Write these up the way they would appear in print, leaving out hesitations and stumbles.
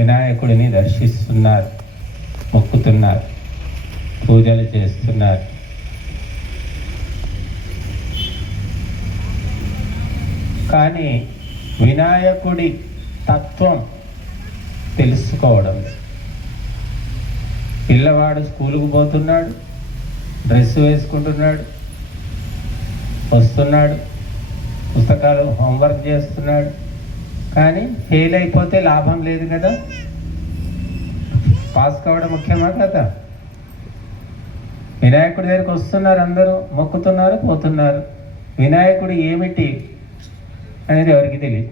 వినాయకుడిని దర్శిస్తున్నారు, మొక్కుతున్నారు, పూజలు చేస్తున్నారు. కానీ వినాయకుడి తత్వం తెలుసుకోవడం. పిల్లవాడు స్కూలుకు పోతున్నాడు, డ్రెస్ వేసుకుంటున్నాడు, వస్తున్నాడు, పుస్తకాలు హోంవర్క్ చేస్తున్నాడు. కానీ ఫెయిల్ అయిపోతే లాభం లేదు కదా, పాస్ కావడం ముఖ్యమా కదా. వినాయకుడి దగ్గరికి వస్తున్నారు, అందరూ మొక్కుతున్నారు, పోతున్నారు. వినాయకుడు ఏమిటి అనేది ఎవరికి తెలియదు.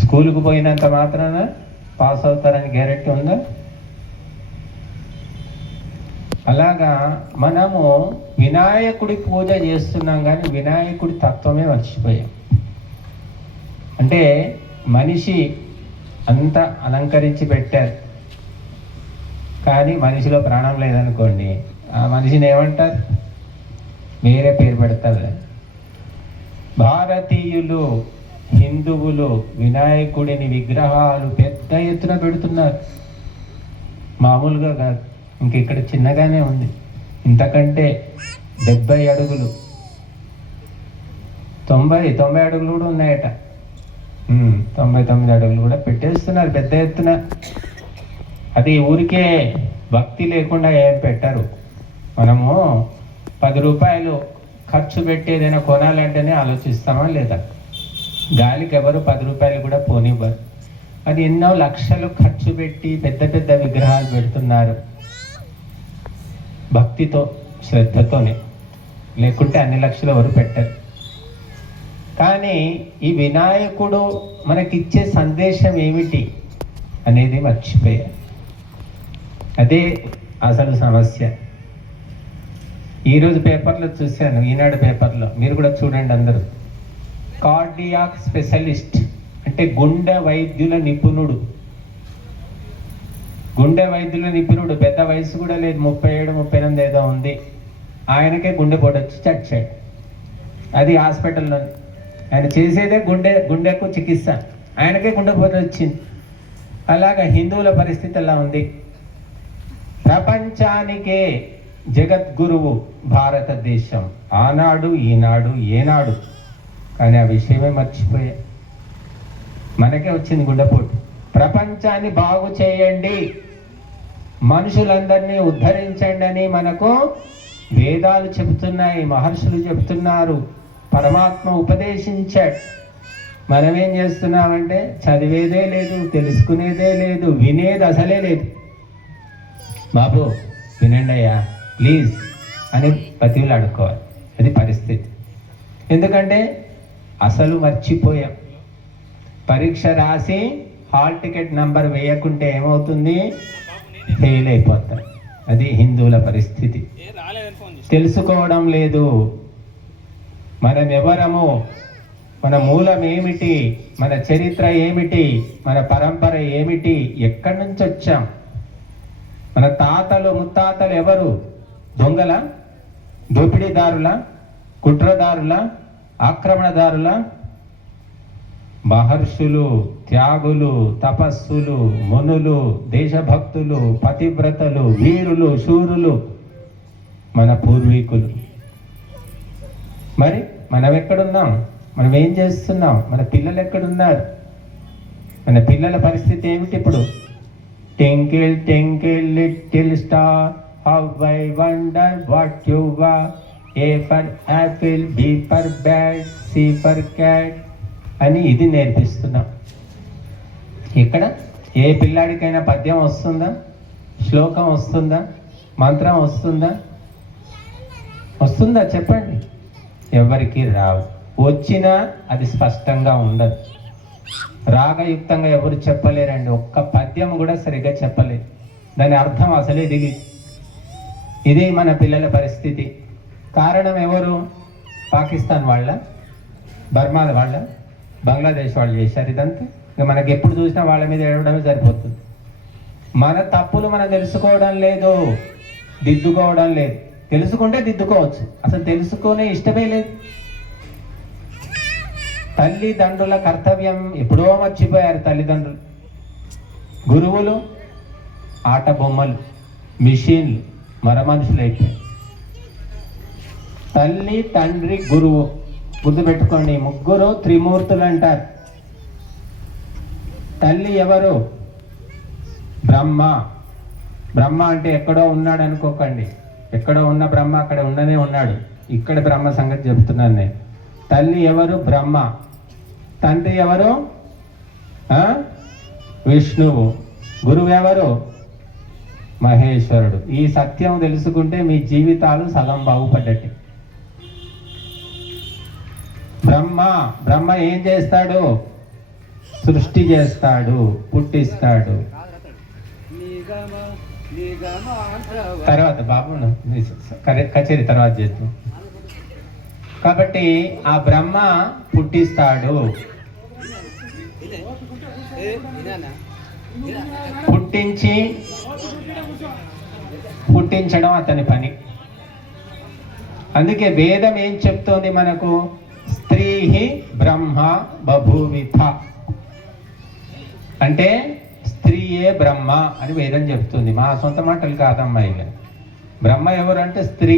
స్కూలుకు పోయినంత మాత్రాన పాస్ అవుతారని గ్యారెంటీ ఉందా? అలాగా మనము వినాయకుడి పూజ చేస్తున్నాం కానీ వినాయకుడి తత్వమే మర్చిపోయాం. అంటే మనిషి అంతా అలంకరించి పెట్టారు, కానీ మనిషిలో ప్రాణం లేదనుకోండి, ఆ మనిషిని ఏమంటారు? వేరే పేరు పెడతారు. భారతీయులు, హిందువులు వినాయకుడిని విగ్రహాలు పెద్ద ఎత్తున పెడుతున్నారు. మామూలుగా కాదు, ఇంకెక్కడ చిన్నగానే ఉంది. ఇంతకంటే 70 అడుగులు 90 అడుగులు కూడా ఉన్నాయట. 99 అడుగులు కూడా పెట్టేస్తున్నారు పెద్ద ఎత్తున. అది ఊరికే భక్తి లేకుండా ఏం పెట్టరు. మనము 10 రూపాయలు ఖర్చు పెట్టి ఏదైనా కొనాలంటేనే ఆలోచిస్తామా లేదా? గాలికి ఎవరు 10 రూపాయలు కూడా పోనివ్వరు. అది ఎన్నో లక్షలు ఖర్చు పెట్టి పెద్ద పెద్ద విగ్రహాలు పెడుతున్నారు, భక్తితో శ్రద్ధతోనే. లేకుంటే అన్ని లక్షలు ఎవరు పెట్టరు. కానీ ఈ వినాయకుడు మనకిచ్చే సందేశం ఏమిటి అనేది మర్చిపోయారు. అదే అసలు సమస్య. ఈరోజు పేపర్లో చూశాను, ఈనాడు పేపర్లో, మీరు కూడా చూడండి అందరూ. కార్డియాక్ స్పెషలిస్ట్ అంటే గుండె వైద్యుల నిపుణుడు. గుండె వైద్యుల నిపుణుడు, పెద్ద వయసు కూడా లేదు, 37, 38 ఏదో ఉంది. ఆయనకే గుండెపోటు వచ్చి చచ్చాడు. అది హాస్పిటల్లో. ఆయన చేసేదే గుండెకు చికిత్స, ఆయనకే గుండెపోటు వచ్చింది. అలాగా హిందువుల పరిస్థితి ఎలా ఉంది? ప్రపంచానికే జగద్గురువు భారతదేశం, ఆనాడు ఈనాడు ఏనాడు. కానీ ఆ విషయమే మర్చిపోయా. మనకే వచ్చింది గుండెపోటు. ప్రపంచాన్ని బాగు చేయండి, మనుషులందరినీ ఉద్ధరించండి అని మనకు వేదాలు చెబుతున్నాయి, మహర్షులు చెబుతున్నారు, పరమాత్మ ఉపదేశించాడు. మనమేం చేస్తున్నామంటే చదివేదే లేదు, తెలుసుకునేదే లేదు, వినేది అసలే లేదు. బాబు వినండి అయ్యా ప్లీజ్ అని బతివులు అడుక్కోవాలి. అది పరిస్థితి. ఎందుకంటే అసలు మర్చిపోయాం. పరీక్ష రాసి హాల్ టికెట్ నంబర్ వేయకుంటే ఏమవుతుంది? ఫెయిల్ అయిపోతాం. అది హిందువుల పరిస్థితి. తెలుసుకోవడం లేదు, మనం ఎవరము, మన మూలం ఏమిటి, మన చరిత్ర ఏమిటి, మన పరంపర ఏమిటి, ఎక్కడి నుంచి వచ్చాం, మన తాతలు ముత్తాతలు ఎవరు? దొంగల, దోపిడీదారుల, కుట్రదారుల, ఆక్రమణదారుల? మహర్షులు, త్యాగులు, తపస్సులు, మునులు, దేశభక్తులు, పతివ్రతలు, వీరులు, శూరులు మన పూర్వీకులు. మరి మనం ఎక్కడున్నాం? మనం ఏం చేస్తున్నాం? మన పిల్లలు ఎక్కడున్నారు? మన పిల్లల పరిస్థితి ఏమిటి ఇప్పుడు? Twinkle, twinkle, little star, how I wonder what you are. A for apple, B for bat, C for cat అని ఇది నేర్పిస్తున్నాం. ఇక్కడ ఏ పిల్లాడికైనా పద్యం వస్తుందా? శ్లోకం వస్తుందా? మంత్రం వస్తుందా? వస్తుందా చెప్పండి? ఎవరికి రావు. వచ్చినా అది స్పష్టంగా ఉండదు. రాగయుక్తంగా ఎవరు చెప్పలేరండి. ఒక్క పద్యం కూడా సరిగ్గా చెప్పలేదు. దాని అర్థం అసలే తెలియదు. ఇది మన పిల్లల పరిస్థితి. కారణం ఎవరు? పాకిస్తాన్ వాళ్ళ, బర్మా వాళ్ళ, బంగ్లాదేశ్ వాళ్ళు చేశారు ఇదంతా. ఇక మనకి ఎప్పుడు చూసినా వాళ్ళ మీద ఏడవడమే సరిపోతుంది. మన తప్పులు మనం తెలుసుకోవడం లేదు, దిద్దుకోవడం లేదు. తెలుసుకుంటే దిద్దుకోవచ్చు, అసలు తెలుసుకునే ఇష్టమే లేదు. తల్లిదండ్రుల కర్తవ్యం ఎప్పుడో మర్చిపోయారు తల్లిదండ్రులు. గురువులు ఆట బొమ్మలు, మిషన్లు, మరమనుషులు అయిపోయారు. తల్లి, తండ్రి, గురువు గుర్తుపెట్టుకోండి, ముగ్గురు త్రిమూర్తులు అంటారు. తల్లి ఎవరు? బ్రహ్మ. బ్రహ్మ అంటే ఎక్కడో ఉన్నాడు అనుకోకండి, ఎక్కడో ఉన్న బ్రహ్మ అక్కడ ఉండనే ఉన్నాడు. ఇక్కడ బ్రహ్మ సంగతి చెప్తున్నాను నేను. తల్లి ఎవరు? బ్రహ్మ. తండ్రి ఎవరు? విష్ణువు. గురువు ఎవరు? మహేశ్వరుడు. ఈ సత్యం తెలుసుకుంటే మీ జీవితాలు సగం బాగుపడ్డట్టు. బ్రహ్మ ఏం చేస్తాడు? సృష్టి చేస్తాడు, పుట్టిస్తాడు. తర్వాత బాబు కచేరీ తర్వాత చేద్దాం. కాబట్టి ఆ బ్రహ్మ పుట్టిస్తాడు. పుట్టించడం అతని పని. అందుకే వేదం ఏం చెప్తోంది మనకు? స్త్రీ బ్రహ్మ బభూవిథ అంటే స్త్రీయే బ్రహ్మ అని వేదం చెప్తుంది. మా సొంత మాటలు కాదమ్మాయి. బ్రహ్మ ఎవరు అంటే స్త్రీ,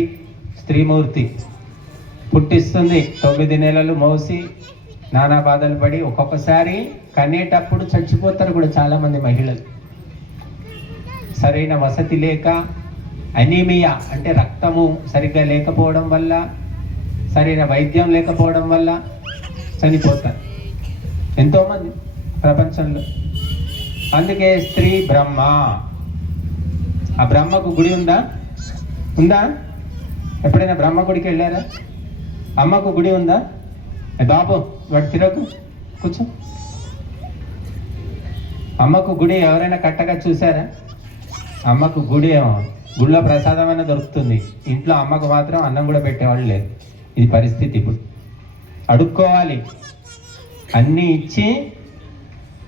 స్త్రీమూర్తి. పుట్టిస్తుంది. 9 నెలలు మోసి నానా బాధలు పడి ఒక్కొక్కసారి కనేటప్పుడు చచ్చిపోతారు కూడా చాలామంది మహిళలు. సరైన వసతి లేక, అనీమియా అంటే రక్తము సరిగ్గా లేకపోవడం వల్ల, సరైన వైద్యం లేకపోవడం వల్ల చనిపోతారు ఎంతోమంది ప్రపంచంలో. అందుకే స్త్రీ బ్రహ్మ. ఆ బ్రహ్మకు గుడి ఉందా? ఎప్పుడైనా బ్రహ్మ గుడికి వెళ్ళారా? అమ్మకు గుడి ఉందా? బాబు వాడు తిరగకు, కూర్చో. అమ్మకు గుడి ఎవరైనా కట్టగా చూసారా? అమ్మకు గుడి ఏమో, గుళ్ళో ప్రసాదం అయినా దొరుకుతుంది, ఇంట్లో అమ్మకు మాత్రం అన్నం కూడా పెట్టేవాళ్ళు లేదు. ఇది పరిస్థితి. ఇప్పుడు అడుక్కోవాలి, అన్నీ ఇచ్చి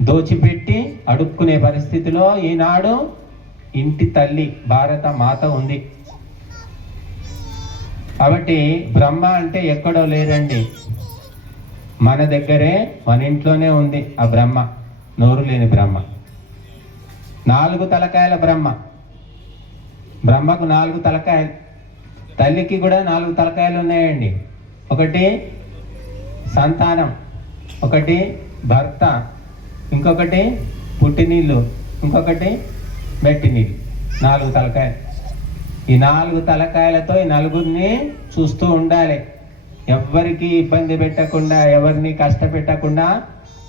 దోచిపెట్టి అడుక్కునే పరిస్థితిలో ఈనాడు ఇంటి తల్లి భారత మాత ఉంది. కాబట్టి బ్రహ్మ అంటే ఎక్కడో లేదండి, మన దగ్గరే, మన ఇంట్లోనే ఉంది ఆ బ్రహ్మ. నోరు లేని బ్రహ్మ, 4 తలకాయల బ్రహ్మ. బ్రహ్మకు 4 తలకాయలు, తల్లికి కూడా 4 తలకాయలు ఉన్నాయండి. ఒకటి సంతానం, ఒకటి భర్త, ఇంకొకటి పుట్టినీళ్ళు, ఇంకొకటి మెట్టినీళ్ళు. 4 తలకాయలు. ఈ 4 తలకాయలతో ఈ నలుగురిని చూస్తూ ఉండాలి. ఎవ్వరికి ఇబ్బంది పెట్టకుండా, ఎవరిని కష్టపెట్టకుండా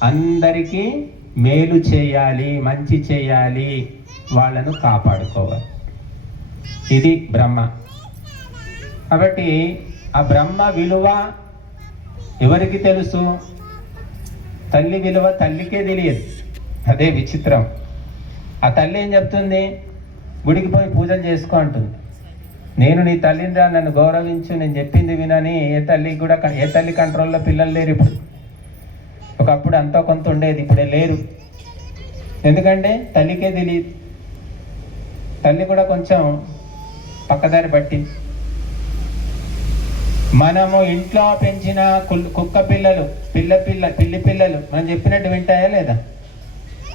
అందరికీ మేలు చేయాలి, మంచి చేయాలి, వాళ్ళను కాపాడుకోవాలి. ఇది బ్రహ్మ. కాబట్టి ఆ బ్రహ్మ విలువ ఎవరికి తెలుసు? తల్లి విలువ తల్లికే తెలియదు. అదే విచిత్రం. ఆ తల్లి ఏం చెప్తుంది? గుడికి పోయి పూజలు చేసుకో అంటుంది. నేను నీ తల్లిని, నన్ను గౌరవించు, నేను చెప్పింది వినని ఏ తల్లికి కూడా, ఏ తల్లి కంట్రోల్లో పిల్లలు లేరు ఇప్పుడు. ఒకప్పుడు అంతో కొంత ఉండేది, ఇప్పుడే లేరు. ఎందుకంటే తల్లికే తెలియదు. తల్లి కూడా కొంచెం పక్కదారి పట్టి. మనము ఇంట్లో పెంచిన కుక్క పిల్లలు, పిల్లి పిల్లలు మనం చెప్పినట్టు వింటాయా లేదా?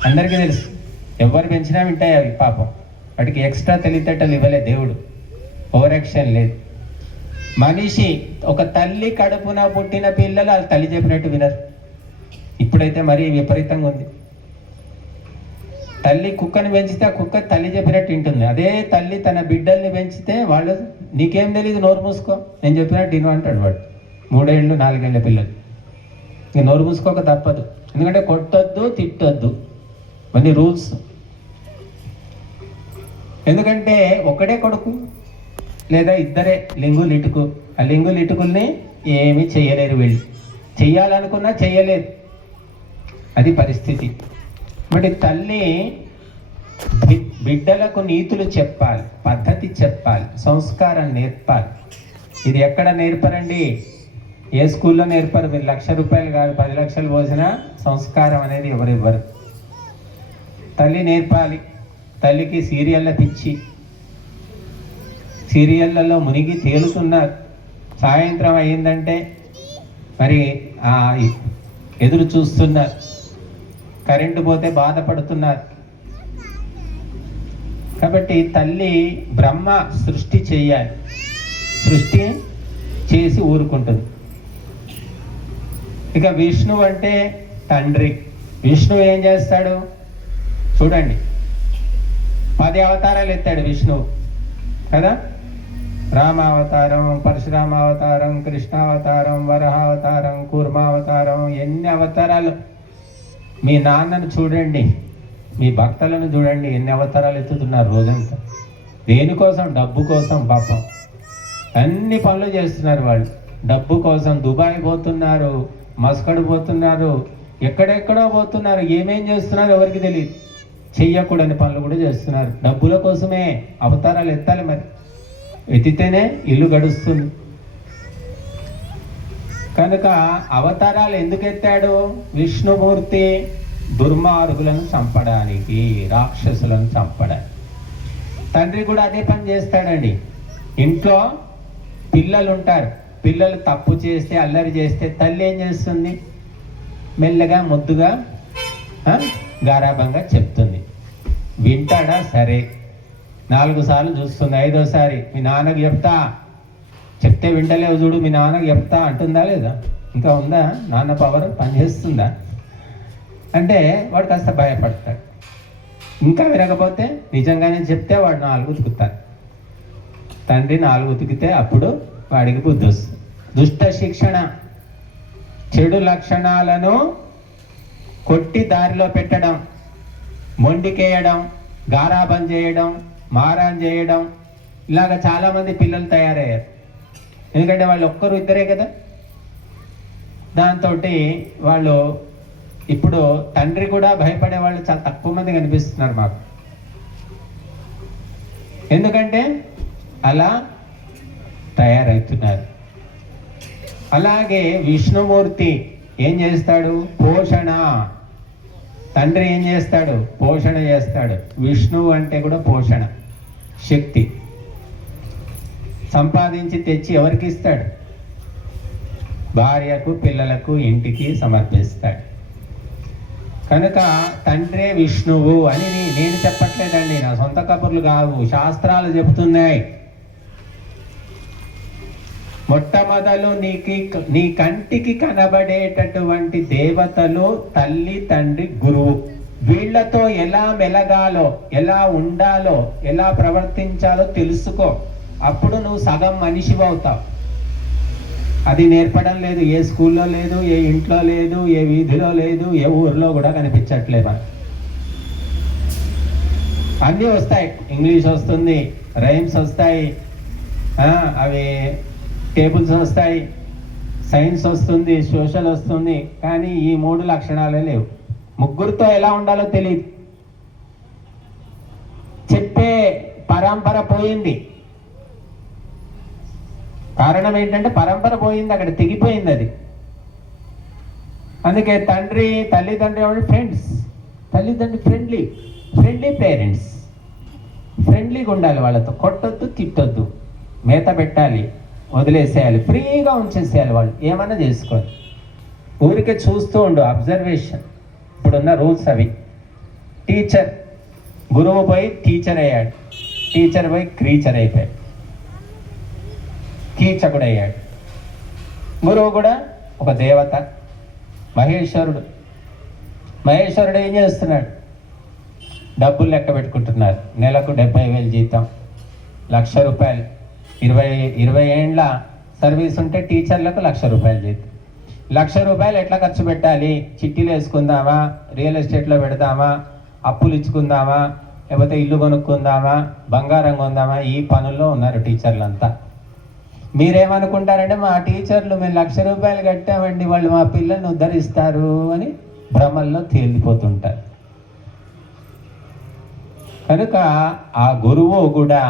అందరికీ తెలుసు. ఎవరు పెంచినా వింటాయి అవి. పాపం వాటికి ఎక్స్ట్రా తెలివితేటలు ఇవ్వలే దేవుడు, ఓవర్ యాక్షన్ లేదు. మనిషి, ఒక తల్లి కడుపున పుట్టిన పిల్లలు వాళ్ళ తల్లి చెప్పినట్టు వినరు. ఇప్పుడైతే మరీ విపరీతంగా ఉంది. తల్లి కుక్కని పెంచితే ఆ కుక్క తల్లి చెప్పినట్టు వింటుంది. అదే తల్లి తన బిడ్డల్ని పెంచితే వాళ్ళు, నీకేం తెలీదు, నోరు మూసుకో, నేను చెప్పినట్టు విను అంటాడు వాడు. 3 ఏళ్ళు 4 ఏళ్ళ పిల్లలు. ఇంక నోరు మూసుకోక తప్పదు. ఎందుకంటే కొట్టొద్దు, తిట్టొద్దు, ఇవన్నీ రూల్స్. ఎందుకంటే ఒకడే కొడుకు లేదా ఇద్దరే లింగులు ఇటుకు. ఆ లింగులు ఇటుకుల్ని ఏమీ చేయలేరు వీళ్ళు. చెయ్యాలనుకున్నా చెయ్యలేదు. అది పరిస్థితి. బట్ తల్లి బిడ్డలకు నీతులు చెప్పాలి, పద్ధతి చెప్పాలి, సంస్కారం నేర్పాలి. ఇది ఎక్కడ నేర్పరండి? ఏ స్కూల్లో నేర్పరు. మీరు 1,00,000 రూపాయలు కాదు 10 లక్షలు పోసినా సంస్కారం అనేది ఎవరు ఇవ్వరు. తల్లి నేర్పాలి. తల్లికి సీరియళ్ళ పిచ్చి, సీరియళ్ళలో మునిగి తేలుతున్నారు. సాయంత్రం అయ్యిందంటే మరి ఎదురు చూస్తున్నారు, కరెంటు పోతే బాధపడుతున్నారు. కాబట్టి తల్లి బ్రహ్మ సృష్టి చేయాలి, సృష్టి చేసి ఊరుకుంటుంది. ఇక విష్ణువు అంటే తండ్రి. విష్ణువు ఏం చేస్తాడు చూడండి, 10 అవతారాలు ఎత్తాడు విష్ణువు కదా. రామావతారం, పరశురామావతారం, కృష్ణావతారం, వరహావతారం, కూర్మావతారం, ఎన్ని అవతారాలు. మీ నాన్నను చూడండి, మీ భక్తులను చూడండి, ఎన్ని అవతారాలు ఎత్తుతున్నారు రోజంతా. దేనికోసం? డబ్బు కోసం. పాపం అన్ని పనులు చేస్తున్నారు వాళ్ళు డబ్బు కోసం. దుబాయ్ పోతున్నారు, మస్కడ్ పోతున్నారు, ఎక్కడెక్కడో పోతున్నారు. ఏమేం చేస్తున్నారు ఎవరికి తెలియదు. చెయ్యకూడని పనులు కూడా చేస్తున్నారు. డబ్బుల కోసమే అవతారాలు ఎత్తాలి. మరి ఎత్తితేనే ఇల్లు గడుస్తుంది. కనుక అవతారాలు ఎందుకు ఎత్తాడు విష్ణుమూర్తి? దుర్మార్గులను చంపడానికి, రాక్షసులను చంపడానికి. తండ్రి కూడా అదే పని చేస్తాడండి. ఇంట్లో పిల్లలు ఉంటారు, పిల్లలు తప్పు చేస్తే, అల్లరి చేస్తే తల్లి ఏం చేస్తుంది? మెల్లగా ముద్దుగా గారాభంగా చెప్తుంది. వింటాడా? సరే, 4 సార్లు చూస్తుంది. 5వసారి మీ నాన్నకు చెప్తా, చెప్తే వింటలేవు చూడు, మీ నాన్నకు చెప్తా అంటుందా లేదా? ఇంకా ఉందా? నాన్న పవర్ పనిచేస్తుందా? అంటే వాడు కాస్త భయపడతాడు. ఇంకా వినకపోతే నిజంగానే చెప్తే వాడు 4 ఉతుకుతాడు. తండ్రి 4 ఉతికితే అప్పుడు వాడికి బుద్ధి వస్తుంది. దుష్ట శిక్షణ, చెడు లక్షణాలను కొట్టి దారిలో పెట్టడం, మొండికేయడం, గారాబం చేయడం, మారాన్ చేయడం, ఇలాగ చాలామంది పిల్లలు తయారయ్యారు. ఎందుకంటే వాళ్ళు ఒక్కరు ఇద్దరే కదా. దాంతో వాళ్ళు ఇప్పుడు తండ్రి కూడా భయపడే వాళ్ళు చాలా తక్కువ మంది కనిపిస్తున్నారు మాకు. ఎందుకంటే అలా తయారవుతున్నారు. అలాగే విష్ణుమూర్తి ఏం చేస్తాడు? పోషణ. తండ్రి ఏం చేస్తాడు? పోషణ చేస్తాడు. విష్ణువు అంటే కూడా పోషణ శక్తి. సంపాదించి తెచ్చి ఎవరికి ఇస్తాడు? భార్యకు, పిల్లలకు, ఇంటికి సమర్పిస్తాడు. కనుక తండ్రే విష్ణువు అని నేను చెప్పట్లేదండి, నా సొంత కబుర్లు కావు, శాస్త్రాలు చెబుతున్నాయి. మొట్టమొదలు నీ కంటికి కనబడేటటువంటి దేవతలు తల్లి, తండ్రి, గురువు. వీళ్లతో ఎలా మెలగాలో, ఎలా ఉండాలో, ఎలా ప్రవర్తించాలో తెలుసుకో. అప్పుడు నువ్వు సగం మనిషివి అవుతావు. అది నేర్పడం లేదు, ఏ స్కూల్లో లేదు, ఏ ఇంట్లో లేదు, ఏ వీధిలో లేదు, ఏ ఊర్లో కూడా కనిపించట్లేదు. మనకు అన్నీ వస్తాయి. ఇంగ్లీష్ వస్తుంది, రైమ్స్ వస్తాయి, అవి టేబుల్స్ వస్తాయి, సైన్స్ వస్తుంది, సోషల్ వస్తుంది. కానీ ఈ 3 లక్షణాలే లేవు. ముగ్గురితో ఎలా ఉండాలో తెలియదు. చెప్పే పరంపర పోయింది. కారణం ఏంటంటే పరంపర పోయింది, అక్కడ తెగిపోయింది అది. అందుకే తల్లిదండ్రి ఫ్రెండ్స్, తల్లిదండ్రి ఫ్రెండ్లీ పేరెంట్స్. ఫ్రెండ్లీగా ఉండాలి వాళ్ళతో. కొట్టొద్దు, తిట్టొద్దు, మేత పెట్టాలి, వదిలేసేయాలి, ఫ్రీగా ఉంచేసేయాలి. వాళ్ళు ఏమైనా చేసుకోవాలి. ఊరికే చూస్తూ ఉండు, అబ్జర్వేషన్. ఇప్పుడున్న రూల్స్ అవి. టీచర్, గురువు పోయి టీచర్ అయ్యాడు, టీచర్ పోయి క్రీచర్ అయిపోయాడు, కీచకుడు అయ్యాడు. గురువు కూడా ఒక దేవత, మహేశ్వరుడు. మహేశ్వరుడు ఏం చేస్తున్నాడు? డబ్బులు లెక్క పెట్టుకుంటున్నారు. నెలకు 70,000 జీతం, 1,00,000 రూపాయలు. 20 ఏండ్ల సర్వీస్ ఉంటే టీచర్లకు 1,00,000 రూపాయలు జీతం. 1,00,000 రూపాయలు ఎట్లా ఖర్చు పెట్టాలి? చిట్టీలు వేసుకుందామా, రియల్ ఎస్టేట్లో పెడదామా, అప్పులు ఇచ్చుకుందామా, లేకపోతే ఇల్లు కొనుక్కుందామా, బంగారం కొందామా, ఈ పనుల్లో ఉన్నారు టీచర్లంతా. మీరేమనుకుంటారంటే మా టీచర్లు మేము 1,00,000 రూపాయలు కట్టామండి, వాళ్ళు మా పిల్లల్ని ఉద్ధరిస్తారు అని భ్రమల్లో తేలిపోతుంటారు. కనుక ఆ గురువు కూడా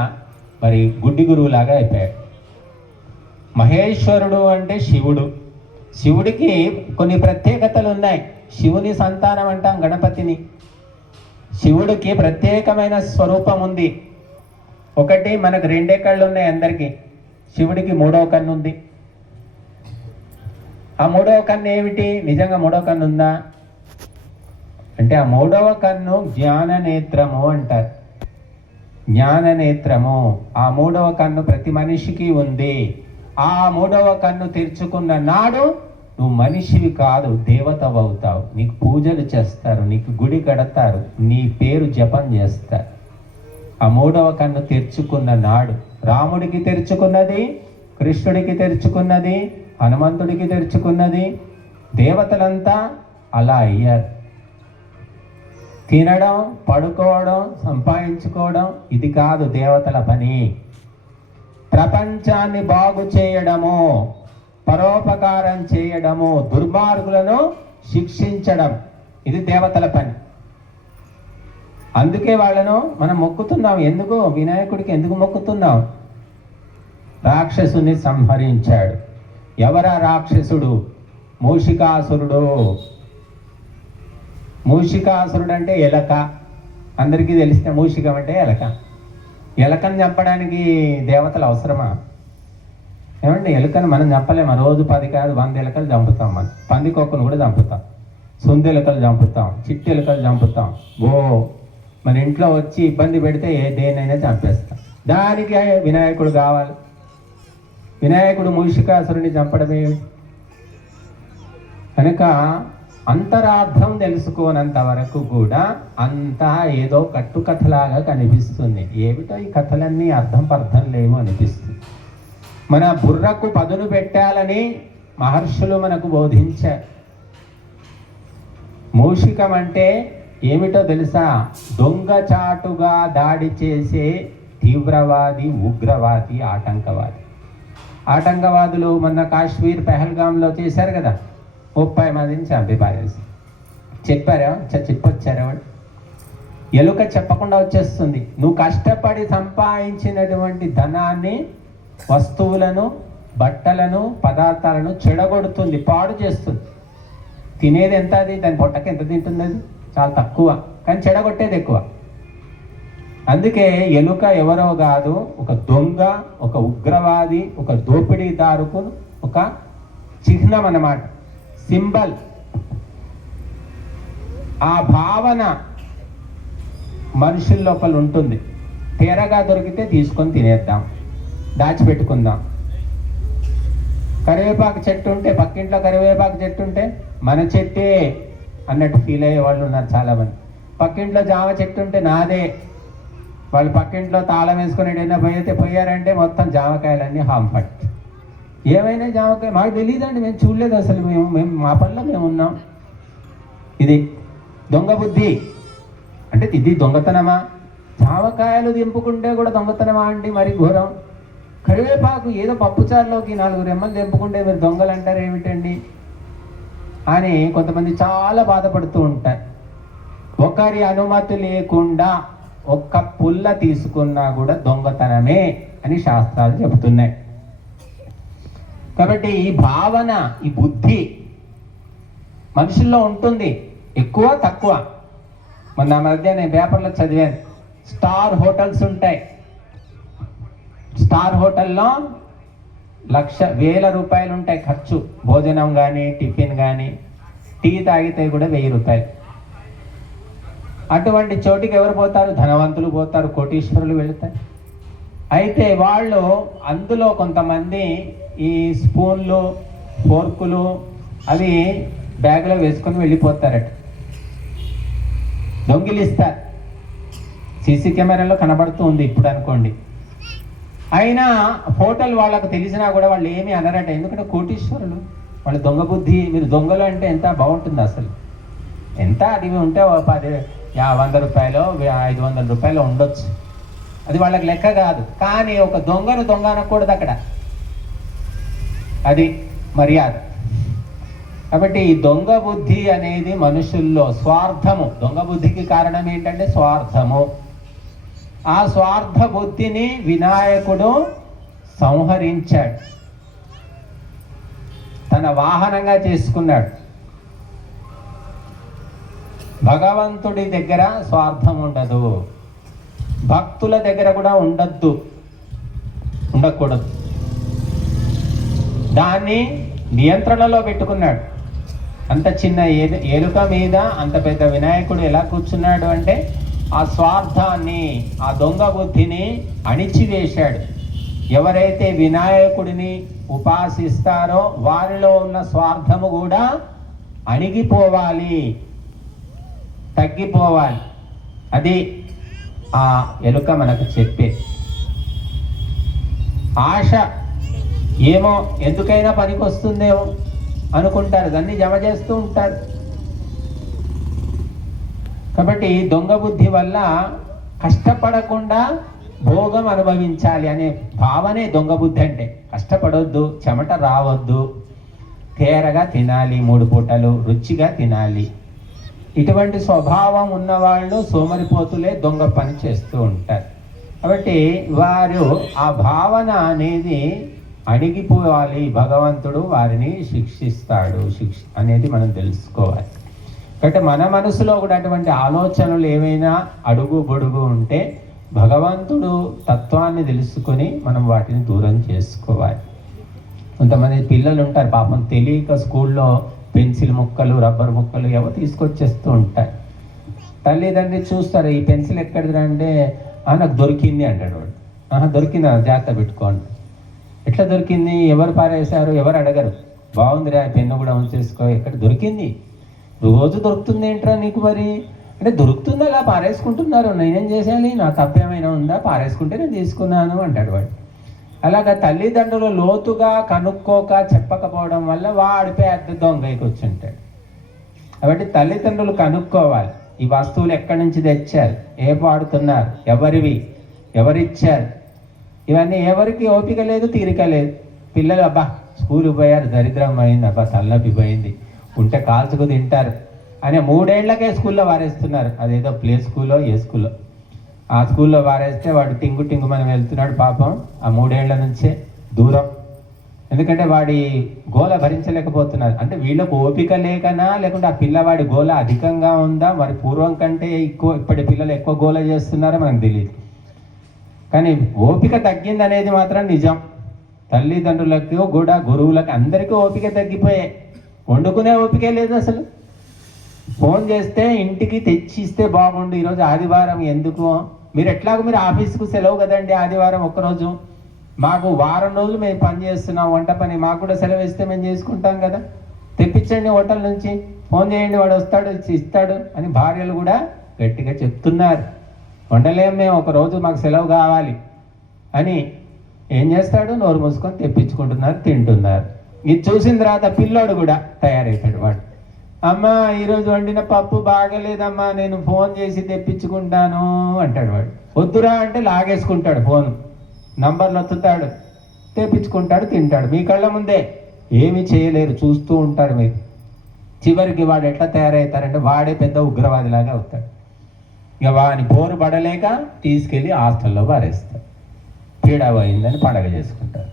మరి గుడ్డి గురువులాగా అయిపోయాడు. మహేశ్వరుడు అంటే శివుడు. శివుడికి కొన్ని ప్రత్యేకతలు ఉన్నాయి. శివుని సంతానం అంటాం గణపతిని. శివుడికి ప్రత్యేకమైన స్వరూపం ఉంది. ఒకటి, మనకు 2 కళ్ళు ఉన్నాయి అందరికీ, శివుడికి 3వ కన్ను ఉంది. ఆ మూడవ కన్ను ఏమిటి? నిజంగా మూడవ కన్ను ఉందా అంటే ఆ మూడవ కన్ను జ్ఞాన నేత్రము అంటారు. జ్ఞాన నేత్రము, ఆ మూడవ కన్ను ప్రతి మనిషికి ఉంది. ఆ మూడవ కన్ను తెరుచుకున్న నాడు నువ్వు మనిషివి కాదు, దేవతవవుతావు. నీకు పూజలు చేస్తారు, నీకు గుడి కడతారు, నీ పేరు జపం చేస్తారు. ఆ మూడవ కన్ను తెరుచుకున్న నాడు రాముడికి తెరుచుకున్నది, కృష్ణుడికి తెరుచుకున్నది, హనుమంతుడికి తెరుచుకున్నది. దేవతలంతా అలా అయ్యారు. తినడం, పడుకోవడం, సంపాదించుకోవడం ఇది కాదు దేవతల పని. ప్రపంచాన్ని బాగు చేయడము, పరోపకారం చేయడము, దుర్మార్గులను శిక్షించడం ఇది దేవతల పని. అందుకే వాళ్ళను మనం మొక్కుతున్నాం. ఎందుకు? వినాయకుడికి ఎందుకు మొక్కుతున్నాం? రాక్షసుని సంహరించాడు. ఎవరా రాక్షసుడు? మూషికాసురుడు. మూషికాసురుడు అంటే ఎలక. అందరికీ తెలిస్తే మూషికం అంటే ఎలక. ఎలకను చంపడానికి దేవతలు అవసరమా? ఏమంటే ఎలుకను మనం చంపలేము. రోజు 10 కాదు 100 ఎలుకలు చంపుతాం. మనం పందికొక్కను కూడా చంపుతాం, సొంత ఎలుకలు చంపుతాం, చిట్టి ఎలుకలు చంపుతాం. మన ఇంట్లో వచ్చి ఇబ్బంది పెడితే దేనైనా చంపేస్తాం. దానికి వినాయకుడు కావాలి. వినాయకుడు మూషికాసురుని చంపడమే. కనుక అంతరార్థం తెలుసుకోనంత వరకు కూడా అంతా ఏదో కట్టుకథలాగా కనిపిస్తుంది. ఏమిటో ఈ కథలన్నీ అర్థం పర్థం లేవు అనిపిస్తుంది. మన బుర్రకు పదును పెట్టాలని మహర్షులు మనకు బోధించారు. మూషికం అంటే ఏమిటో తెలుసా? దొంగచాటుగా దాడి చేసే తీవ్రవాది, ఉగ్రవాది, ఆటంకవాది. ఆటంకవాదులు మొన్న కాశ్మీర్ పెహల్గాంలో చేశారు కదా, 30 మందిని చంపి పారేసి. చెప్పొచ్చారా? వాడు ఎలుక చెప్పకుండా వచ్చేస్తుంది. నువ్వు కష్టపడి సంపాదించినటువంటి ధనాన్ని, వస్తువులను, బట్టలను, పదార్థాలను చెడగొడుతుంది, పాడు చేస్తుంది. తినేది ఎంత? అది దాని పొట్టకి ఎంత తింటుంది? అది చాలా తక్కువ, కానీ చెడగొట్టేది ఎక్కువ. అందుకే ఎలుక ఎవరో కాదు, ఒక దొంగ, ఒక ఉగ్రవాది, ఒక దోపిడీదారుకు ఒక చిహ్నం అన్నమాట, సింబల్. ఆ భావన మనుషుల లోపల ఉంటుంది. తేరగా దొరికితే తీసుకొని తినేద్దాం, దాచిపెట్టుకుందాం. కరివేపాకు చెట్టు ఉంటే, పక్కింట్లో కరివేపాకు చెట్టు ఉంటే మన చెట్టే అన్నట్టు ఫీల్ అయ్యే వాళ్ళు ఉన్నారు చాలామంది. పక్కింట్లో జామ చెట్టు ఉంటే నాదే. వాళ్ళు పక్కింట్లో తాళం వేసుకొని ఏదైనా పోయారంటే మొత్తం జామకాయలన్నీ హాంఫట్. ఏమైనా జామకాయ మాకు తెలియదండి, మేము చూడలేదు అసలు, మేము మా పనిలో మేము ఉన్నాం. ఇది దొంగ బుద్ధి. అంటే ఇది దొంగతనమా? జామకాయలు దింపుకుంటే కూడా దొంగతనమా అండి? మరి ఘోరం. కరివేపాకు ఏదో పప్పుచారులోకి 4 రెమ్మలు దింపుకుంటే మీరు దొంగలు అంటారు ఏమిటండి అని కొంతమంది చాలా బాధపడుతూ ఉంటారు. ఒకరి అనుమతి లేకుండా ఒక్క పుల్ల తీసుకున్నా కూడా దొంగతనమే అని శాస్త్రాలు చెబుతున్నాయి. కాబట్టి ఈ భావన, ఈ బుద్ధి మనుషుల్లో ఉంటుంది, ఎక్కువ తక్కువ. మొన్న మధ్య నేను పేపర్లో చదివాను, స్టార్ హోటల్స్ ఉంటాయి. స్టార్ హోటల్లో 1,00,000 రూపాయలు ఉంటాయి ఖర్చు, భోజనం కానీ, టిఫిన్ కానీ. టీ తాగితే కూడా 1000 రూపాయలు. అటువంటి చోటికి ఎవరు పోతారు? ధనవంతులు పోతారు, కోటీశ్వరులు వెళుతారు. అయితే వాళ్ళు అందులో కొంతమంది ఈ స్పూన్లు, ఫోర్కులు అవి బ్యాగ్లో వేసుకొని వెళ్ళిపోతారట, దొంగిలిస్తారు. సీసీ కెమెరాలో కనబడుతూ ఉంది ఇప్పుడు అనుకోండి. అయినా హోటల్ వాళ్ళకు తెలిసినా కూడా వాళ్ళు ఏమీ అనరట, ఎందుకంటే కోటీశ్వరులు, వాళ్ళ దొంగ బుద్ధి. మీరు దొంగలు అంటే ఎంత బాగుంటుంది అసలు. ఎంత అది ఉంటే 100 రూపాయలు 500 రూపాయలు ఉండొచ్చు, అది వాళ్ళకి లెక్క కాదు. కానీ ఒక దొంగను దొంగ అనకూడదు అక్కడ, అది మర్యాద. కాబట్టి ఈ దొంగ బుద్ధి అనేది మనుషుల్లో స్వార్థము. దొంగ బుద్ధికి కారణం ఏంటంటే స్వార్థము. ఆ స్వార్థ బుద్ధిని వినాయకుడు సంహరించాడు, తన వాహనంగా చేసుకున్నాడు. భగవంతుడి దగ్గర స్వార్థం ఉండదు, భక్తుల దగ్గర కూడా ఉండకూడదు. దాన్ని నియంత్రణలో పెట్టుకున్నాడు. అంత చిన్న ఎలుక మీద అంత పెద్ద వినాయకుడు ఎలా కూర్చున్నాడు అంటే ఆ స్వార్థాన్ని, ఆ దొంగ బుద్ధిని అణిచివేశాడు. ఎవరైతే వినాయకుడిని ఉపాసిస్తారో వారిలో ఉన్న స్వార్థము కూడా అణిగిపోవాలి, తగ్గిపోవాలి. అది ఆ ఎలుక మనకు చెప్పే. ఆశ ఏమో ఎందుకైనా పనికి వస్తుందేమో అనుకుంటారు, దాన్ని జమ చేస్తూ ఉంటారు. కాబట్టి దొంగ బుద్ధి వల్ల కష్టపడకుండా భోగం అనుభవించాలి అనే భావనే దొంగ బుద్ధి అంటే. కష్టపడొద్దు, చెమట రావద్దు, తేరగా తినాలి, 3 పూటలు రుచిగా తినాలి. ఇటువంటి స్వభావం ఉన్నవాళ్ళు సోమరిపోతులే దొంగ పని చేస్తూ ఉంటారు. కాబట్టి వారు ఆ భావన అనేది అణిగిపోవాలి. భగవంతుడు వారిని శిక్షిస్తాడు అనేది మనం తెలుసుకోవాలి. కాబట్టి మన మనసులో కూడా అటువంటి ఆలోచనలు ఏమైనా అడుగు పొడుగు ఉంటే భగవంతుడు తత్వాన్ని తెలుసుకొని మనం వాటిని దూరం చేసుకోవాలి. కొంతమంది పిల్లలు ఉంటారు పాపం, తెలియక స్కూల్లో పెన్సిల్ ముక్కలు, రబ్బర్ ముక్కలు ఏవో తీసుకొచ్చేస్తూ ఉంటారు. తల్లిదండ్రి చూస్తారు, ఈ పెన్సిల్ ఎక్కడిదిరా అంటే నాకు దొరికింది అంటాడు వాడు. దొరికిందా, జాగ్రత్త పెట్టుకోండి. ఎట్లా దొరికింది, ఎవరు పారేశారు, ఎవరు అడగరు. బాగుందిరా, పెన్ను కూడా ఉంచేసుకో, ఎక్కడ దొరికింది, రోజు దొరుకుతుంది ఏంట్రా నీకు మరి అంటే, దొరుకుతుందా అలా పారేసుకుంటున్నారు, నేనేం చేసేయాలి, నా తప్పేమైనా ఉందా, పారేసుకుంటే నేను తీసుకున్నాను అంటాడు వాడు. అలాగా తల్లిదండ్రులు లోతుగా కనుక్కోక చెప్పకపోవడం వల్ల వాడి పెద్ద దొంగకి వచ్చుంటాడు. కాబట్టి తల్లిదండ్రులు కనుక్కోవాలి, ఈ వస్తువులు ఎక్కడి నుంచి తెచ్చారు, ఏ వాడుతున్నారు, ఎవరివి, ఎవరిచ్చారు, ఇవన్నీ. ఎవరికి ఓపిక లేదు, తీరిక లేదు. పిల్లలు అబ్బా స్కూల్కి పోయారు, దరిద్రం అయింది, అబ్బా తలనొప్పి పోయింది, ఉంటే కాల్చుకు తింటారు అని 3 ఏళ్లకే స్కూల్లో వారేస్తున్నారు. అదేదో ప్లే స్కూల్లో, ఏ స్కూల్లో, ఆ స్కూల్లో వారేస్తే వాడు టింగు మనం వెళ్తున్నాడు పాపం, ఆ 3 ఏళ్ల నుంచే దూరం. ఎందుకంటే వాడి గోల భరించలేకపోతున్నారు. అంటే వీళ్ళకు ఓపిక లేకనా, లేకుంటే ఆ పిల్లవాడి గోల అధికంగా ఉందా, మరి పూర్వం కంటే ఇప్పటి పిల్లలు ఎక్కువ గోల చేస్తున్నారో మనకు తెలియదు. కానీ ఓపిక తగ్గింది అనేది మాత్రం నిజం. తల్లిదండ్రులకు కూడా, గురువులకు, అందరికీ ఓపిక తగ్గిపోయాయి. వండుకునే ఓపికే లేదు అసలు. ఫోన్ చేస్తే ఇంటికి తెచ్చిస్తే బాగుండు, ఈరోజు ఆదివారం ఎందుకు, మీరు ఆఫీస్కు సెలవు కదండి, ఆదివారం ఒక్కరోజు, మాకు వారం రోజులు మేము పని చేస్తున్నాం, వంట పని, మాకు కూడా సెలవు ఇస్తే మేము చేసుకుంటాం కదా, తెప్పించండి హోటల్ నుంచి, ఫోన్ చేయండి, వాడు వస్తాడు ఇస్తాడు అని భార్యలు కూడా గట్టిగా చెప్తున్నారు. వండలేం మేము, ఒకరోజు మాకు సెలవు కావాలి అని ఏం చేస్తాడు, నోరు మూసుకొని తెప్పించుకుంటున్నారు, తింటున్నారు. ఇది చూసిన తర్వాత పిల్లోడు కూడా తయారవుతాడు. వాడు, అమ్మ ఈరోజు వండిన పప్పు బాగలేదమ్మా, నేను ఫోన్ చేసి తెప్పించుకుంటాను అంటాడు. వాడు వద్దురా అంటే లాగేసుకుంటాడు, ఫోన్ నంబర్లు ఒత్తుతాడు, తెప్పించుకుంటాడు, తింటాడు. మీ కళ్ళ ముందే ఏమీ చేయలేరు, చూస్తూ ఉంటారు మీరు. చివరికి వాడు ఎట్లా తయారవుతారంటే వాడే పెద్ద ఉగ్రవాదిలాగా అవుతాడు. ఇక వాడిని బోరు పడలేక తీసుకెళ్ళి హాస్టల్లో పారేస్తారు. పీడ పోయిందని పండగ చేసుకుంటారు.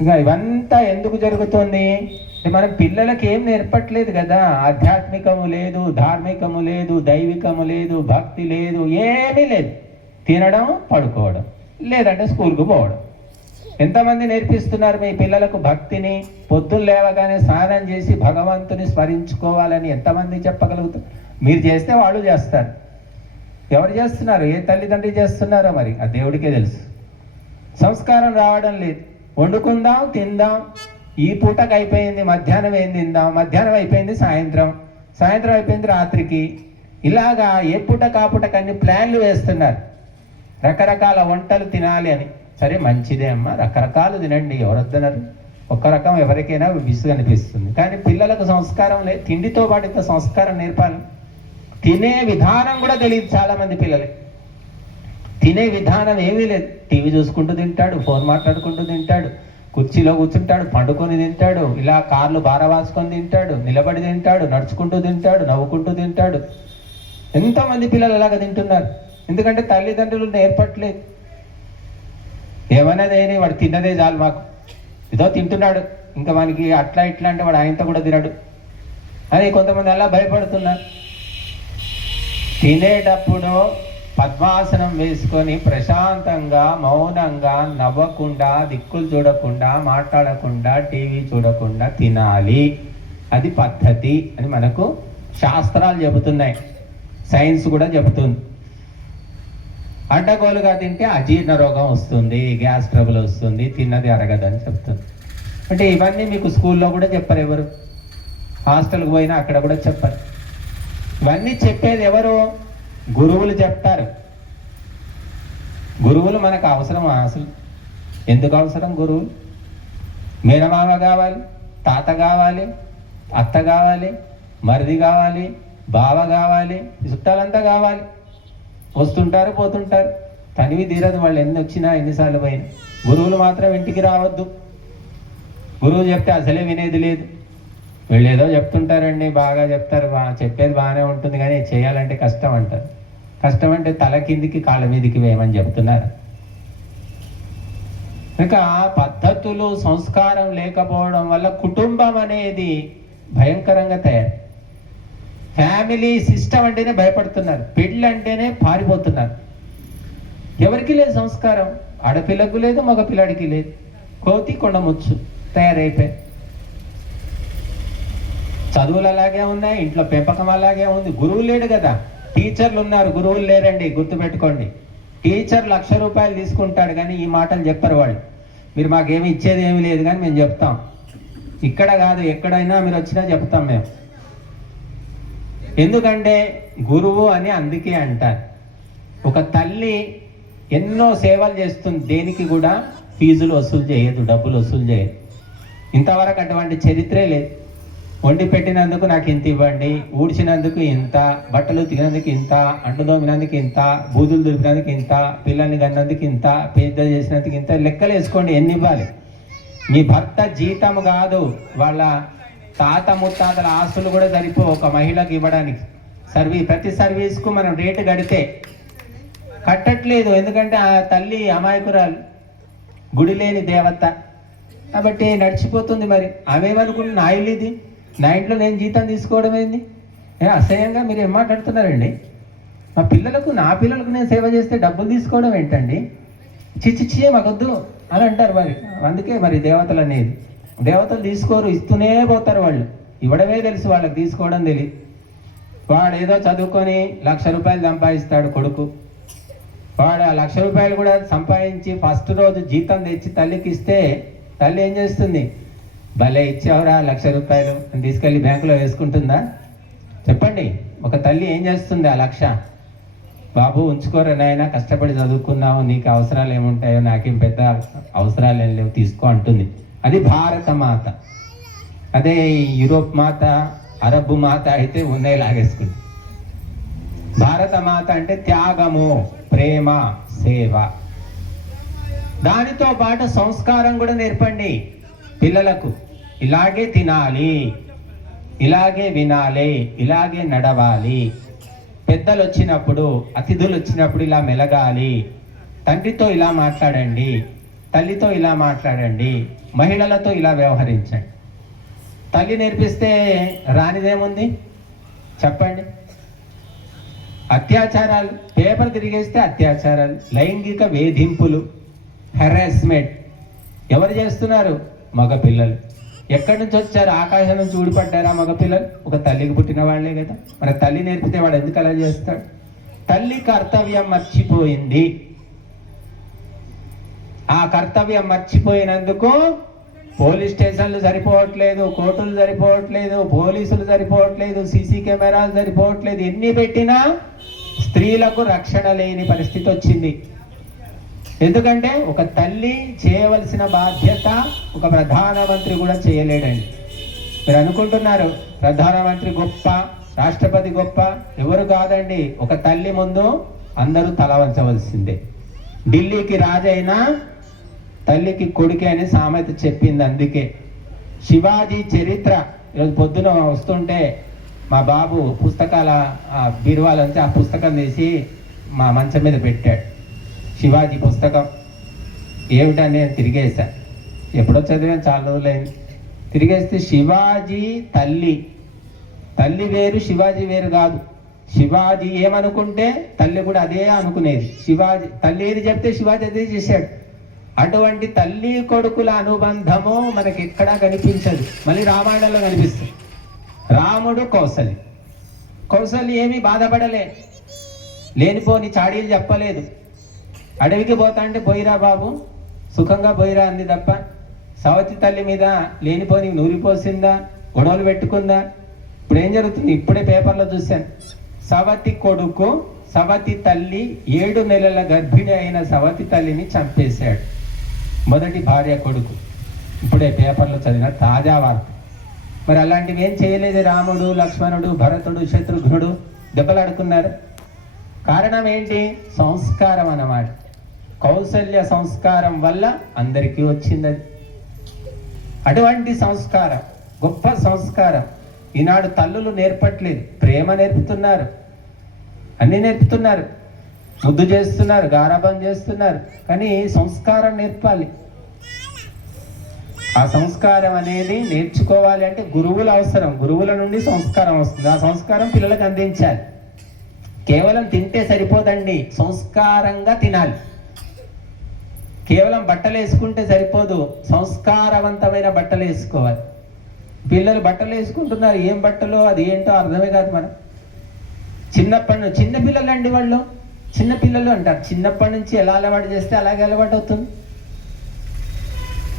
ఇంకా ఇవంతా ఎందుకు జరుగుతుంది, మనం పిల్లలకి ఏం నేర్పట్లేదు కదా. ఆధ్యాత్మికము లేదు, ధార్మికము లేదు, దైవికము లేదు, భక్తి లేదు, ఏమీ లేదు. తినడం, పడుకోవడం, లేదంటే స్కూల్కు పోవడం. ఎంతమంది నేర్పిస్తున్నారు మీ పిల్లలకు భక్తిని? పొద్దున్న లేవగానే స్నానం చేసి భగవంతుని స్మరించుకోవాలని ఎంతమంది చెప్పగలుగుతారు? మీరు చేస్తే వాళ్ళు చేస్తారు. ఎవరు చేస్తున్నారు? ఏ తల్లిదండ్రి చేస్తున్నారో మరి ఆ దేవుడికే తెలుసు. సంస్కారం రావడం లేదు. వండుకుందాం, తిందాం, ఈ పూటకు అయిపోయింది, మధ్యాహ్నం ఏం తిందాం, మధ్యాహ్నం అయిపోయింది సాయంత్రం, సాయంత్రం అయిపోయింది రాత్రికి. ఇలాగా ఏ పూట కాపుటకు అన్ని ప్లాన్లు వేస్తున్నారు. రకరకాల వంటలు తినాలి అని. సరే మంచిదే అమ్మ, రకరకాలు తినండి, ఎవరొద్దన్నారు. ఒక్క రకం ఎవరికైనా విసుగు అనిపిస్తుంది. కానీ పిల్లలకు సంస్కారం లేదు. తిండితో పాటు సంస్కారం నేర్పాలి. తినే విధానం కూడా తెలియదు చాలామంది పిల్లలకి. తినే విధానం ఏమీ లేదు. టీవీ చూసుకుంటూ తింటాడు, ఫోన్ మాట్లాడుకుంటూ తింటాడు, కుర్చీలో కూర్చుంటాడు, పండుకొని తింటాడు, ఇలా కార్లు బారవాసుకొని తింటాడు, నిలబడి తింటాడు, నడుచుకుంటూ తింటాడు, నవ్వుకుంటూ తింటాడు. ఎంతోమంది పిల్లలు అలాగ తింటున్నారు. ఎందుకంటే తల్లిదండ్రులు నేర్పట్లేదు. ఏమన్నదేని వాడు తిన్నదే చాలు, మాకు ఏదో తింటున్నాడు, ఇంకా మనకి అట్లా ఇట్లా అంటే వాడు ఆయనతో కూడా తినడు అని కొంతమంది అలా భయపడుతున్నారు. తినేటప్పుడు పద్మాసనం వేసుకొని ప్రశాంతంగా మౌనంగా నవ్వకుండా దిక్కులు చూడకుండా మాట్లాడకుండా టీవీ చూడకుండా తినాలి. అది పద్ధతి అని మనకు శాస్త్రాలు చెబుతున్నాయి, సైన్స్ కూడా చెబుతుంది. అడ్డగోలుగా తింటే అజీర్ణ రోగం వస్తుంది, గ్యాస్ ట్రబుల్ వస్తుంది, తిన్నది అరగదని చెప్తుంది. అంటే ఇవన్నీ మీకు స్కూల్లో కూడా చెప్పరు, ఎవరు హాస్టల్కి పోయినా అక్కడ కూడా చెప్పరు. ఇవన్నీ చెప్పేది ఎవరు? గురువులు చెప్తారు. గురువులు మనకు అవసరం. అసలు ఎందుకు అవసరం గురువులు? మేనమామ కావాలి, తాత కావాలి, అత్త కావాలి, మరిది కావాలి, బావ కావాలి, చుట్టాలంతా కావాలి. వస్తుంటారు పోతుంటారు, తనివి తీరదు వాళ్ళు ఎన్ని వచ్చినా ఎన్నిసార్లు పోయినా. గురువులు మాత్రం ఇంటికి రావద్దు. గురువు చెప్తే అసలే వినేది లేదు. వీళ్ళు ఏదో చెప్తుంటారండి, బాగా చెప్తారు, చెప్పేది బాగానే ఉంటుంది కానీ చేయాలంటే కష్టం అంటారు. కష్టం అంటే తల కిందికి కాళ్ళ మీదికి వేయమని చెప్తున్నారు. ఇంకా పద్ధతులు సంస్కారం లేకపోవడం వల్ల కుటుంబం అనేది భయంకరంగా తయారు. ఫ్యామిలీ సిస్టమ్ అంటేనే భయపడుతున్నారు, పెళ్ళి అంటేనే పారిపోతున్నారు. ఎవరికి లేదు సంస్కారం, ఆడపిల్లకు లేదు, మగ పిల్లాడికి లేదు. కోతి కొండముచ్చు తయారైపోయి. చదువులు అలాగే ఉన్నాయి, ఇంట్లో పెంపకం అలాగే ఉంది. గురువు లేడు కదా, టీచర్లు ఉన్నారు, గురువులు లేరండి. గుర్తుపెట్టుకోండి, టీచర్ 1,00,000 రూపాయలు తీసుకుంటాడు కానీ ఈ మాటలు చెప్పరు వాళ్ళు. మీరు మాకేమి ఇచ్చేది ఏమీ లేదు కానీ మేము చెప్తాం. ఇక్కడ కాదు, ఎక్కడైనా మీరు వచ్చినా చెప్తాం మేము. ఎందుకంటే గురువు అని అందుకే అంటారు. ఒక తల్లి ఎన్నో సేవలు చేస్తుంది, దేనికి కూడా ఫీజులు వసూలు చేయదు, డబ్బులు వసూలు చేయదు. ఇంతవరకు అటువంటి చరిత్రే లేదు. వండి పెట్టినందుకు నాకు ఇంత ఇవ్వండి, ఊడ్చినందుకు ఇంత, బట్టలు తిగినందుకు ఇంత, అంటు దోమినందుకు ఇంత, బూదులు దులిపినందుకు ఇంత, పిల్లల్ని కన్నందుకు ఇంత, పెద్ద చేసినందుకు ఇంత. లెక్కలు వేసుకోండి ఎన్ని ఇవ్వాలి. మీ భర్త జీతం కాదు, వాళ్ళ తాత ముత్తాతల ఆస్తులు కూడా సరిపో ఒక మహిళకి ఇవ్వడానికి. ప్రతి సర్వీస్కు మనం రేటు కడితే కట్టట్లేదు. ఎందుకంటే ఆ తల్లి అమాయకురాలు, గుడి లేని దేవత కాబట్టి నడిచిపోతుంది. మరి ఆమెమనుకుంటే నా ఇల్లు ఇది, నా ఇంట్లో నేను జీతం తీసుకోవడం ఏంది? అసహ్యంగా మీరు ఏం మాట్లాడుతున్నారండి? నా పిల్లలకు నేను సేవ చేస్తే డబ్బులు తీసుకోవడం ఏంటండి? చిచ్చిచ్చి మాకొద్దు అని అంటారు. మరి అందుకే మరి దేవతలు అనేది, దేవతలు తీసుకోరు, ఇస్తూనే పోతారు. వాళ్ళు ఇవ్వడమే తెలుసు, వాళ్ళకి తీసుకోవడం తెలియదు. వాడు ఏదో చదువుకొని 1,00,000 రూపాయలు సంపాదిస్తాడు కొడుకు. వాడు ఆ 1,00,000 రూపాయలు కూడా సంపాదించి ఫస్ట్ రోజు జీతం తెచ్చి తల్లికి ఇస్తే తల్లి ఏం చేస్తుంది? భలే ఇచ్చావురా 1,00,000 రూపాయలు అని తీసుకెళ్ళి బ్యాంకులో వేసుకుంటుందా? చెప్పండి. ఒక తల్లి ఏం చేస్తుంది? ఆ 1,00,000 బాబు ఉంచుకోరా నాయన, కష్టపడి చదువుకున్నావు, నీకు అవసరాలు ఏముంటాయో, నాకేం పెద్ద అవసరాలు ఏం లేవు, తీసుకో అంటుంది. అది భారత మాత. అదే యూరోప్ మాత, అరబ్ మాత అయితే ఉన్నాయి లాగేసుకుంది. భారత మాత అంటే త్యాగము, ప్రేమ, సేవ. దానితో పాటు సంస్కారం కూడా నేర్పండి పిల్లలకు. ఇలాగే తినాలి, ఇలాగే వినాలి, ఇలాగే నడవాలి. పెద్దలు వచ్చినప్పుడు, అతిథులు వచ్చినప్పుడు ఇలా మెలగాలి. తండ్రితో ఇలా మాట్లాడండి, తల్లితో ఇలా మాట్లాడండి, మహిళలతో ఇలా వ్యవహరించండి. తల్లి నేర్పిస్తే రానిదేముంది చెప్పండి? అత్యాచారాలు, పేపర్ తిరిగేస్తే అత్యాచారాలు, లైంగిక వేధింపులు, హెరాస్మెంట్ ఎవరు చేస్తున్నారు? మగపిల్లలు. ఎక్కడి నుంచి వచ్చారు? ఆకాశం నుంచి ఊడిపడ్డారా మగపిల్లలు? ఒక తల్లికి పుట్టిన వాళ్ళే కదా. మన తల్లి నేర్పితే వాడు ఎందుకు అలా చేస్తాడు? తల్లి కర్తవ్యం మర్చిపోయింది. ఆ కర్తవ్యం మర్చిపోయినందుకు పోలీస్ స్టేషన్లు సరిపోవట్లేదు, కోర్టులు సరిపోవట్లేదు, పోలీసులు సరిపోవట్లేదు, సీసీ కెమెరాలు సరిపోవట్లేదు. ఎన్ని పెట్టినా స్త్రీలకు రక్షణ లేని పరిస్థితి వచ్చింది. ఎందుకంటే ఒక తల్లి చేయవలసిన బాధ్యత ఒక ప్రధానమంత్రి కూడా చేయలేడండి. మీరు అనుకుంటున్నారు ప్రధానమంత్రి గొప్ప, రాష్ట్రపతి గొప్ప. ఎవరు కాదండి. ఒక తల్లి ముందు అందరూ తల వంచవలసిందే. ఢిల్లీకి రాజైనా తల్లికి కొడుకే అని సామెత చెప్పింది. అందుకే శివాజీ చరిత్ర ఈరోజు పొద్దున వస్తుంటే మా బాబు పుస్తకాల బీరువాలోంచి ఆ పుస్తకం తీసి మా మంచం మీద పెట్టాడు. శివాజీ పుస్తకం ఏమిటని నేను తిరిగేసా. ఎప్పుడో చదివాను, చాలా రోజులైంది. తిరిగేస్తే శివాజీ తల్లి వేరు, శివాజీ వేరు కాదు. శివాజీ ఏమనుకుంటే తల్లి కూడా అదే అనుకునేది. శివాజీ తల్లి ఏది చెప్తే శివాజీ అదే చేశాడు. అటువంటి తల్లి కొడుకుల అనుబంధము మనకి ఎక్కడా కనిపించదు. మళ్ళీ రామాయణంలో కనిపిస్తుంది. రాముడు కౌసల్య ఏమీ బాధపడలే, లేనిపోని చాడీలు చెప్పలేదు. అడవికి పోతా అంటే పోయిరా బాబు, సుఖంగా పోయిరా అంది తప్ప సవతి తల్లి మీద లేనిపోని నూరిపోసిందా, గొడవలు పెట్టుకుందా. ఇప్పుడు ఏం జరుగుతుంది? ఇప్పుడే పేపర్లో చూశాను. సవతి కొడుకు సవతి తల్లి 7 నెలల గర్భిణి అయిన సవతి తల్లిని చంపేశాడు. మొదటి భార్య కొడుకు. ఇప్పుడే పేపర్లో చదివిన తాజా వార్త. మరి అలాంటివి ఏం చేయలేదు. రాముడు, లక్ష్మణుడు, భరతుడు, శత్రుఘ్నుడు దెబ్బలాడుకున్నారు. కారణం ఏంటి? సంస్కారం అన్నమాట. కౌసల్య సంస్కారం వల్ల అందరికీ వచ్చింది. అటువంటి సంస్కారం గొప్ప సంస్కారం. ఈనాడు తల్లులు నేర్పట్లేదు, ప్రేమ నేర్పుతున్నారు, అన్ని నేర్పుతున్నారు, ముద్దు చేస్తున్నారు, గారాబం చేస్తున్నారు. కానీ సంస్కారం నేర్పాలి. ఆ సంస్కారం అనేది నేర్చుకోవాలి అంటే గురువుల అవసరం. గురువుల నుండి సంస్కారం వస్తుంది. ఆ సంస్కారం పిల్లలకు అందించాలి. కేవలం తింటే సరిపోదండి, సంస్కారంగా తినాలి. కేవలం బట్టలు వేసుకుంటే సరిపోదు, సంస్కారవంతమైన బట్టలు వేసుకోవాలి. పిల్లలు బట్టలు వేసుకుంటున్నారు, ఏం బట్టలు అది ఏంటో అర్థమే కాదు. మనం చిన్నప్పటి నుంచి చిన్నపిల్లలు అండి, వాళ్ళు చిన్నపిల్లలు అంటారు. చిన్నప్పటి నుంచి ఎలా అలవాటు చేస్తే అలాగే అలవాటు అవుతుంది.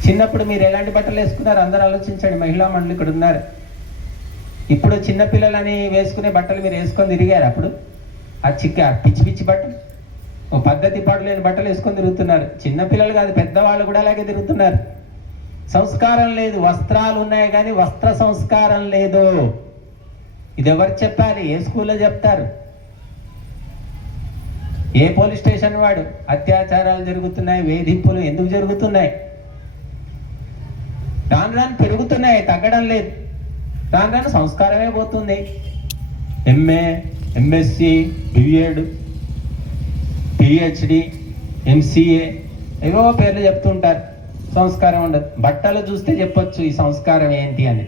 చిన్నప్పుడు మీరు ఎలాంటి బట్టలు వేసుకున్నారు అందరూ ఆలోచించండి. మహిళా మండలి ఇక్కడ ఉన్నారు. ఇప్పుడు చిన్నపిల్లలని వేసుకునే బట్టలు మీరు వేసుకొని తిరిగారు. అప్పుడు ఆ పిచ్చి పిచ్చి బట్టలు, ఓ పద్ధతి పాటు లేని బట్టలు వేసుకొని తిరుగుతున్నారు. చిన్నపిల్లలు కాదు, పెద్దవాళ్ళు కూడా అలాగే తిరుగుతున్నారు. సంస్కారం లేదు. వస్త్రాలు ఉన్నాయి కానీ వస్త్ర సంస్కారం లేదు. ఇది ఎవరు చెప్పాలి? ఏ స్కూల్లో చెప్తారు? ఏ పోలీస్ స్టేషన్ వాడు? అత్యాచారాలు జరుగుతున్నాయి, వేధింపులు ఎందుకు జరుగుతున్నాయి? రాను రాను పెరుగుతున్నాయి, తగ్గడం లేదు. రాను రాను సంస్కారమే పోతుంది. MA, MSc, BEd, PhD, MCA ఏవో పేర్లు చెప్తుంటారు. సంస్కారం ఉండదు. బట్టలు చూస్తే చెప్పొచ్చు ఈ సంస్కారం ఏంటి అని.